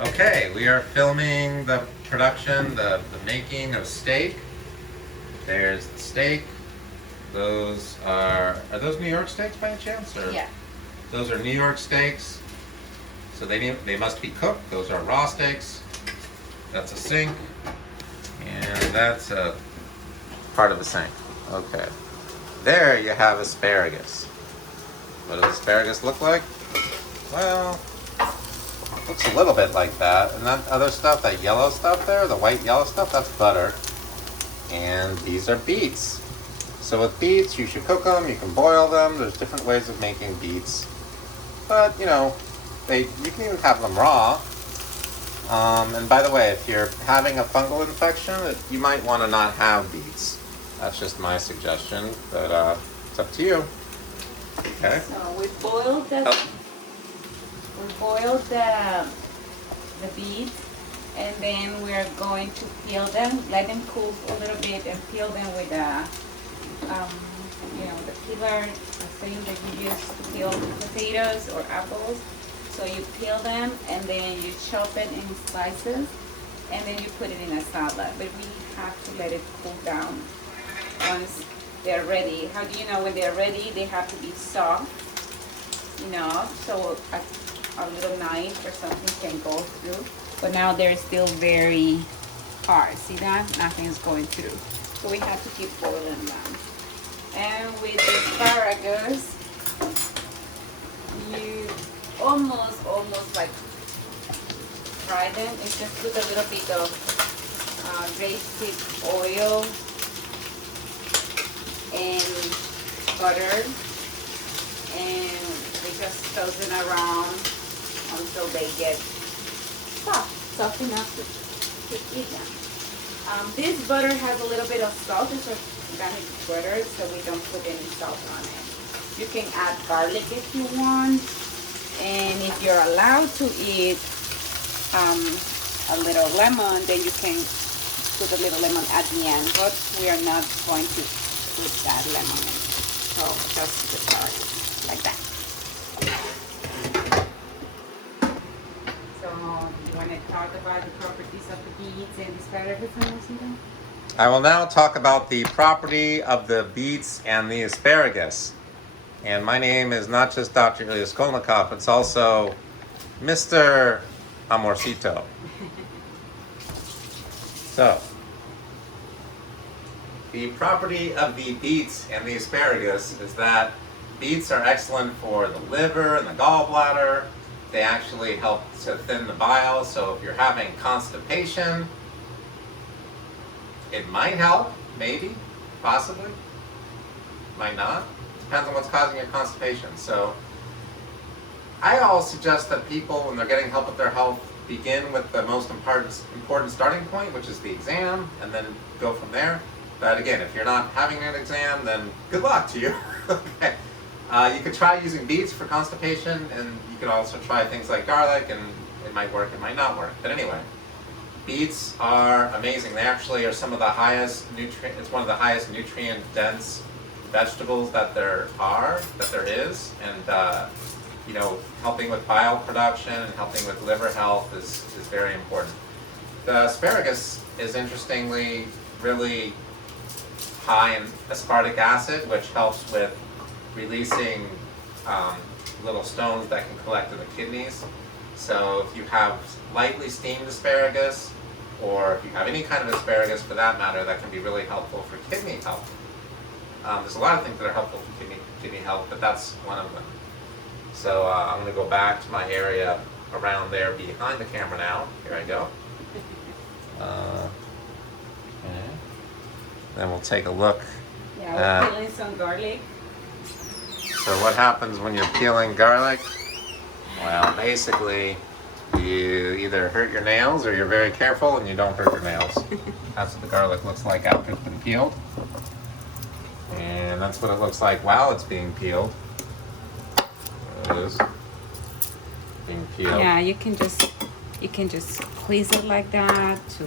Okay, we are filming the production, the making of steak. There's the steak. Those are those New York steaks by any chance? Or Yeah. those are New York steaks. So they must be cooked. Those are raw steaks. That's a sink. And that's a part of a sink. Okay. There you have asparagus. What does asparagus look like? Well, looks a little bit like that. And that other stuff, that yellow stuff there, the white yellow stuff, that's butter. And these are beets. So with beets, you should cook them, you can boil them. There's different ways of making beets. But, you know, you can even have them raw. And by the way, if you're having a fungal infection, you might want to not have beets. That's just my suggestion, but it's up to you. Okay. So we boiled the beets, and then we're going to peel them, let them cool a little bit, and peel them with the peeler thing that you use to peel potatoes or apples. So you peel them and then you chop it in slices, and then you put it in a salad. But we have to let it cool down once they're ready. How do you know when they're ready? They have to be soft enough so a little knife or something can go through. But now they're still very hard. See that? Nothing is going through. So we have to keep boiling them. And with the asparagus, you almost like fry them. It's just with a little bit of rapeseed oil and butter, and we just toast them around until they get soft enough to eat them. This butter has a little bit of salt. It's organic butter, so we don't put any salt on it. You can add garlic if you want, and if you're allowed to eat a little lemon, then you can put a little lemon at the end, but we are not going to put that lemon in. So just the garlic, like that. So you want to talk about the properties of the beets and the asparagus, Amorcito? I will now talk about the property of the beets and the asparagus. And my name is not just Dr. Ilyas Kolnikov, it's also Mr. Amorcito. So, the property of the beets and the asparagus is that beets are excellent for the liver and the gallbladder. They actually help to thin the bile, so if you're having constipation, it might help, maybe, possibly, might not. Depends on what's causing your constipation. So I always suggest that people, when they're getting help with their health, begin with the most important starting point, which is the exam, and then go from there. But again, if you're not having an exam, then good luck to you. Okay. You could try using beets for constipation, and you could also try things like garlic, and it might work, it might not work. But anyway, beets are amazing. They actually are some of the highest it's one of the highest nutrient-dense vegetables that there is, and helping with bile production and helping with liver health is very important. The asparagus is interestingly really high in aspartic acid, which helps with releasing little stones that can collect in the kidneys. So if you have lightly steamed asparagus, or if you have any kind of asparagus for that matter, that can be really helpful for kidney health. There's a lot of things that are helpful for kidney health, but that's one of them. So I'm going to go back to my area around there behind the camera now. Here I go. Okay. Then we'll take a look. Yeah, we're peeling some garlic. So what happens when you're peeling garlic? Well, basically, you either hurt your nails or you're very careful and you don't hurt your nails. That's what the garlic looks like after it's been peeled. And that's what it looks like while it's being peeled. There it is. Being peeled. Yeah, you can just squeeze it like that. You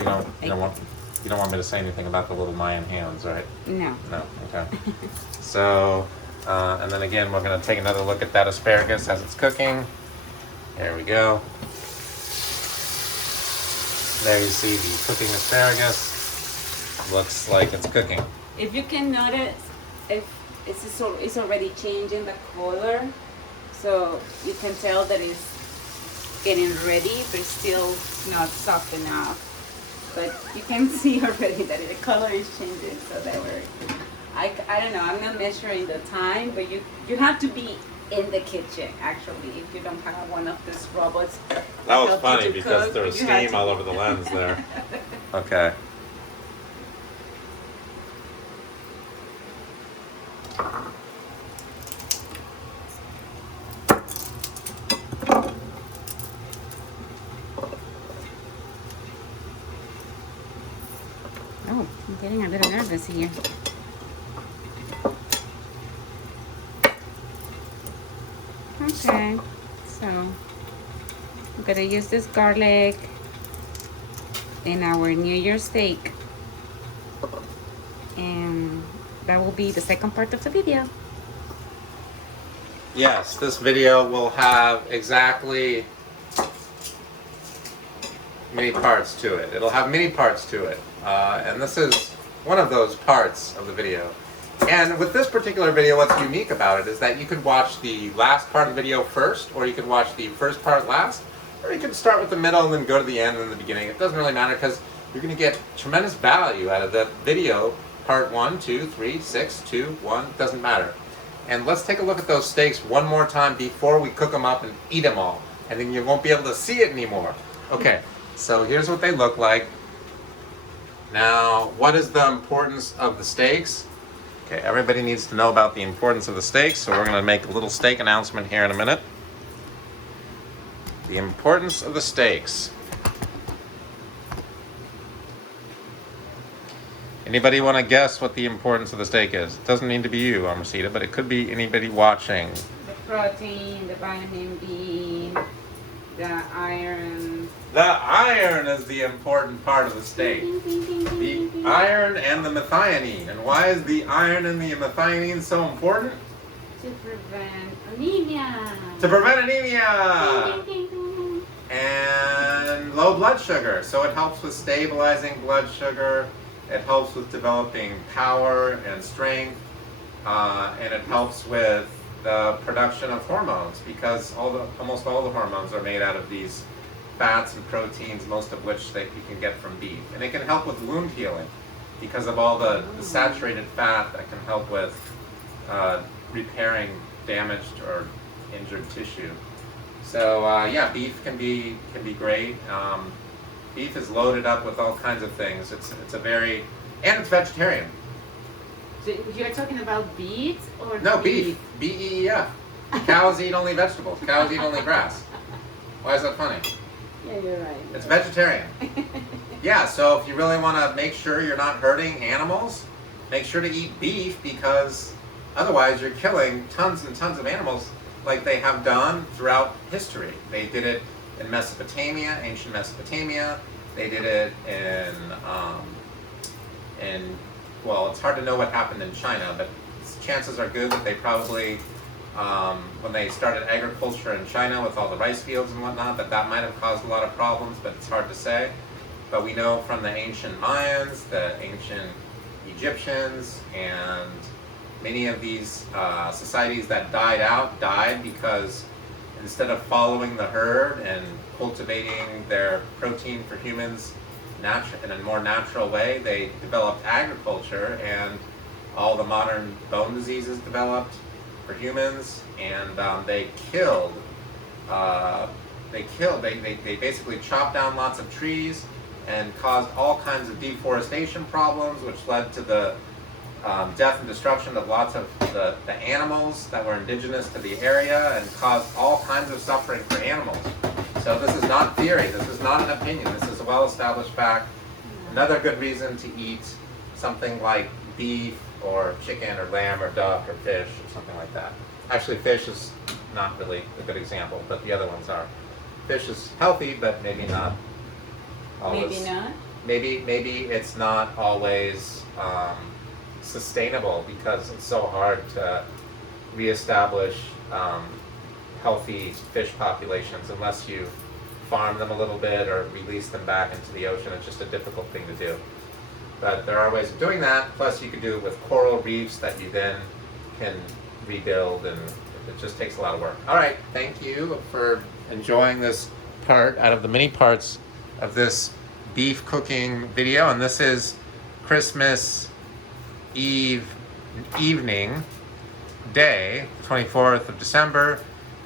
don't want me to say anything about the little Mayan hands, right? No. No, okay. So, and then again, we're going to take another look at that asparagus as it's cooking. There we go. There you see the cooking asparagus. Looks like it's cooking. If you can notice, if it's already changing the color, so you can tell that it's getting ready, but it's still not soft enough. But you can see already that the color is changing, so that I don't know, I'm not measuring the time, but you have to be in the kitchen, actually, if you don't have one of these robots. That was funny because there was steam all over the lens there. Okay. Oh, I'm getting a little nervous here. Okay, so I'm gonna use this garlic in our New Year's steak, and that will be the second part of the video. Yes, this video will have exactly many parts to it. It'll have many parts to it, and this is one of those parts of the video. And with this particular video, what's unique about it is that you could watch the last part of the video first, or you could watch the first part last, or you could start with the middle and then go to the end and then the beginning. It doesn't really matter because you're going to get tremendous value out of the video. Part 1, 2, 3, 6, 2, 1, doesn't matter. And let's take a look at those steaks one more time before we cook them up and eat them all. And then you won't be able to see it anymore. Okay, so here's what they look like. Now, what is the importance of the steaks? Okay, everybody needs to know about the importance of the steaks, so we're going to make a little steak announcement here in a minute. The importance of the steaks. Anybody want to guess what the importance of the steak is? It doesn't need to be you, Amrosita, but it could be anybody watching. The protein, the vitamin B, the iron. The iron is the important part of the steak. The iron and the methionine. And why is the iron and the methionine so important? To prevent anemia. To prevent anemia! And low blood sugar. So it helps with stabilizing blood sugar. It helps with developing power and strength. And it helps with the production of hormones, because almost all the hormones are made out of these fats and proteins, most of which you can get from beef. And it can help with wound healing because of all the saturated fat that can help with repairing damaged or injured tissue. So yeah, beef can be great. Beef is loaded up with all kinds of things. It's and it's vegetarian. So you're talking about beets or no, beef? B-E-E-F. Cows eat only vegetables. Cows eat only grass. Why is that funny? Yeah, you're right. It's vegetarian. Yeah, so if you really want to make sure you're not hurting animals, make sure to eat beef, because otherwise you're killing tons and tons of animals like they have done throughout history. They did it in Mesopotamia, ancient Mesopotamia. They did it well, it's hard to know what happened in China, but chances are good that they probably, when they started agriculture in China with all the rice fields and whatnot, that might have caused a lot of problems, but it's hard to say. But we know from the ancient Mayans, the ancient Egyptians, and many of these societies that died because instead of following the herd and cultivating their protein for humans in a more natural way, they developed agriculture, and all the modern bone diseases developed for humans, and they basically chopped down lots of trees and caused all kinds of deforestation problems, which led to the death and destruction of lots of the animals that were indigenous to the area, and caused all kinds of suffering for animals. So this is not theory, this is not an opinion, this is a well-established fact. Another good reason to eat something like beef or chicken or lamb or duck or fish or something like that. Actually, fish is not really a good example, but the other ones are. Fish is healthy, but maybe not always. Maybe not? Maybe it's not always sustainable, because it's so hard to reestablish healthy fish populations unless you farm them a little bit or release them back into the ocean. It's just a difficult thing to do. But there are ways of doing that. Plus you could do it with coral reefs that you then can rebuild, and it just takes a lot of work. All right, thank you for enjoying this part out of the many parts of this beef cooking video. And this is Christmas Eve evening, day, 24th of December,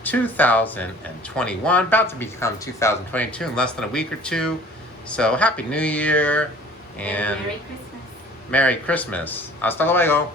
2021, about to become 2022 in less than a week or two. So Happy New Year and Merry Christmas. Merry Christmas. Hasta luego.